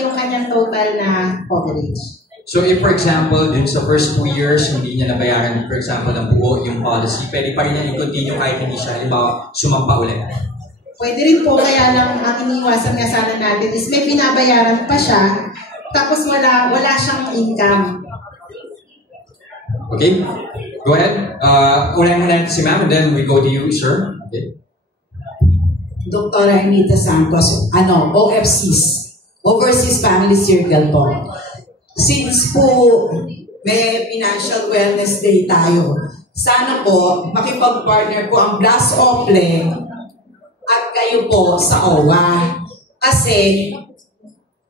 yung kanyang total na coverage. So if for example, dun sa first 2 years, hindi niya nabayaran, for example, ng buo yung policy, pwede pa rin niya i-continue kahit hindi siya, halimbawa, sumampa ulit. Pwede rin po, kaya lang ang iniwasan nga sana natin is may binabayaran pa siya, tapos wala siyang income. Okay? Go ahead. Unahin muna si ma'am and then we go to you, sir. Okay. Dr. Anita Santos, OFCs, Overseas Family Circle po. Since po may Financial Wellness Day tayo, sana po makipag-partner po ang Blast Ople at kayo po sa OWA. Kasi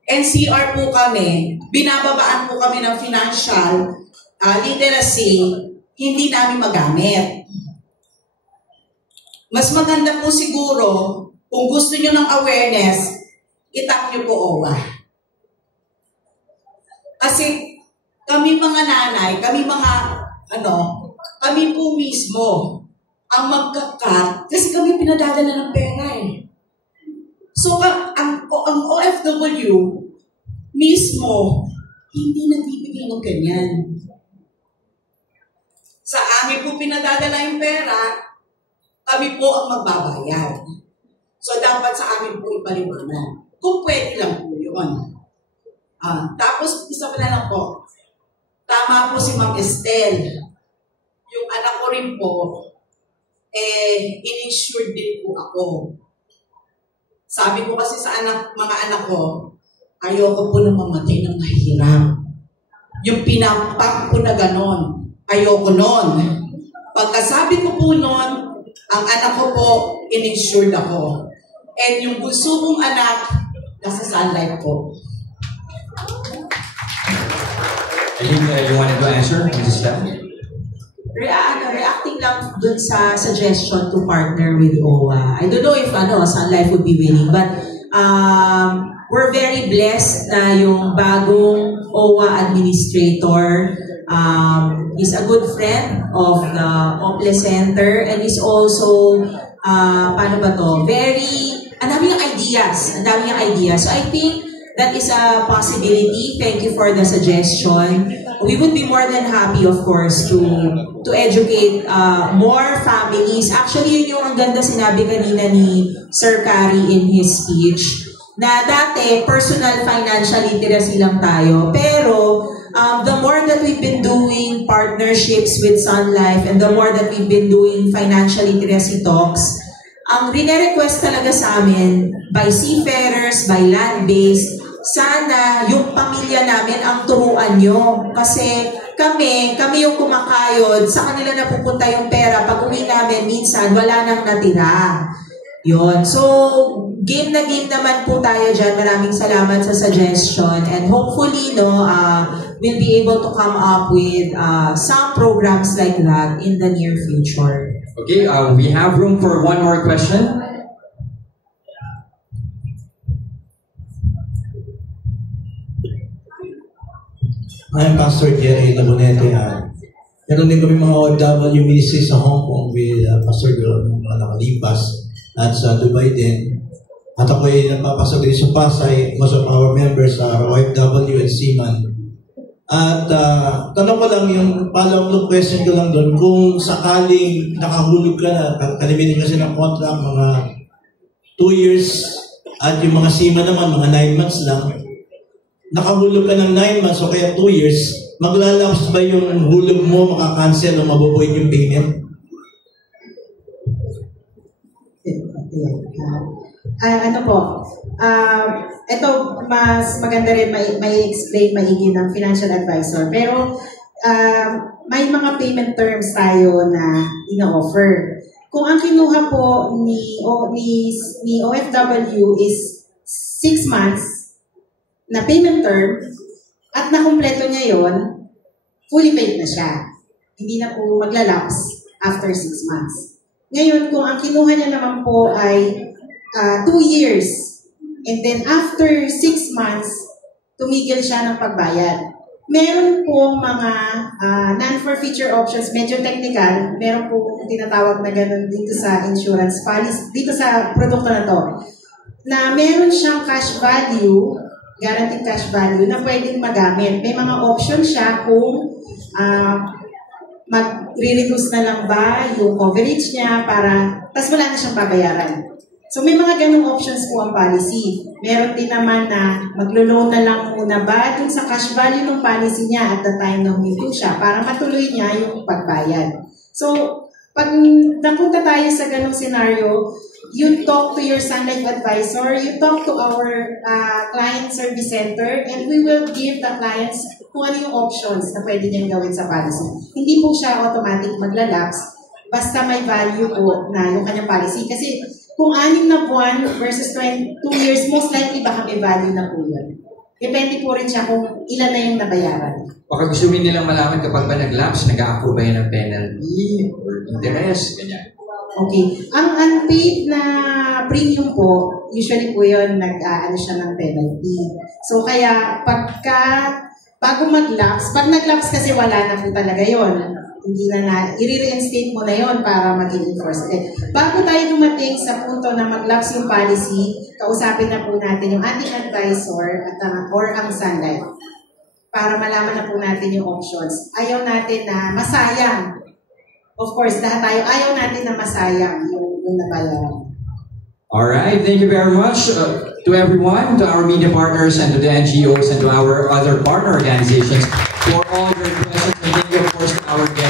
NCR po kami, binababaan po kami ng financial literacy, hindi namin magamit. Mas maganda po siguro, kung gusto nyo ng awareness, itap nyo po OWA. Kasi kami mga nanay, kami po mismo ang magkakat kasi kami pinadadala ng pera eh. So ang OFW mismo hindi nagbibigay ng ganyan. Sa amin po pinadadala yung pera, kami po ang magbabayad. So dapat sa amin po ipaliwanag. Kung pwede lang po yun. Tapos, isa pa na lang po. Tama po si Ma'am Estelle. Yung anak ko rin po, in-insured din po ako. Sabi ko kasi sa mga anak ko, ayoko po nang mamatay ng mahirap. Yung pinampak po na ganon, ayoko nun. Pagkasabi ko po nun, ang anak ko po, in-insured ako. And yung bunso kong anak, nasa Sun Life po. You wanted to answer, Mrs. Steph? Reacting lang dun sa suggestion to partner with OWA. I don't know if Sun Life would be willing, but we're very blessed na yung bagong OWA administrator is a good friend of the Ople Center and is also, very ang dami yung ideas. Ang dami yung ideas. So I think that is a possibility. Thank you for the suggestion. We would be more than happy, of course, to educate more families. Actually, yun yung ang ganda sinabi kanina ni Sir Carrie in his speech, na dati, personal financial literacy lang tayo. Pero, the more that we've been doing partnerships with Sun Life and the more that we've been doing financial literacy talks, ang rine-request talaga sa amin by seafarers, by land-based, sana yung pamilya namin ang turuan nyo. Kasi kami yung kumakayod, sa kanila napupunta yung pera. Pag uwi namin, minsan wala nang natira. Yun. So, game na game naman po tayo dyan. Maraming salamat sa suggestion. And hopefully, we'll be able to come up with some programs like that in the near future. Okay, we have room for one more question. I'm Pastor Jerry Labonete. Meron din kami mga OFW ministry sa Hong Kong with Pastor Girl, mga nakalipas, at sa Dubai din. At ako ay nagpapasok din sa Pasay, most of our members are OFW and seaman. At tanong ko lang, yung follow-up question ko lang doon, kung sakaling nakahulog ka na, kalimitin kasi ng contract, mga 2 years, at yung mga seaman naman, mga 9 months lang, nakahulog ka ng 9 months o kaya 2 years, maglalapse ba yung hulog mo, makakancel o mabubuhay yung payment? Ito mas maganda rin may explain maigi ng financial advisor. Pero may mga payment terms tayo na ina-offer. Kung ang kinuha po ni OFW is 6 months na payment term at nakumpleto niya yon, fully paid na siya. Hindi na po maglalapse after 6 months. Ngayon, kung ang kinuha niya naman po ay 2 years and then after 6 months, tumigil siya ng pagbayad. Meron po mga non-forfeiture options, medyo technical, meron po tinatawag na ganun dito sa insurance policy, dito sa produkto na to, na meron siyang cash value, guaranteed cash value na pwedeng magamit. May mga option siya kung mag-reduce na lang ba yung coverage niya para, tas wala na siyang babayaran. So may mga ganung options po ang policy. Meron din naman na maglo-loan na lang muna ba dun sa cash value ng policy niya at the time na huminto siya para matuloy niya yung pagbayad. So, pag napunta tayo sa ganung scenario, you talk to your Sun Life advisor, you talk to our client service center, and we will give the clients kung ano yung options na pwede niyang gawin sa policy. Hindi po siya automatic maglalapse, basta may value po na yung kanyang policy. Kasi kung 6 na buwan versus 2 years, most likely baka may value na po yun. Depende po rin siya kung ilan na yung nabayaran. Baka gusto rin nilang malaman kapag ba nag-lapse, nag-a-accrue ba yan ng penalty or interest, ganyan. Okay. Ang unpaid na premium po, usually po yun, ano siya ng penalty. So kaya bago mag-lapse, pag nag-lapse kasi wala na po talaga yun. Hindi na i-reinstate mo na yon para maging enforced. Bago tayo dumating sa punto na mag-lapse yung policy, kausapin na po natin yung ating advisor at or ang Sun Life para malaman na po natin yung options. Ayaw natin na masayang. Of course, lahat tayo ayaw natin na masayang yung nabayaran. Alright, thank you very much to everyone, to our media partners and to the NGOs and to our other partner organizations for all your questions. And thank you, of course, to our guests.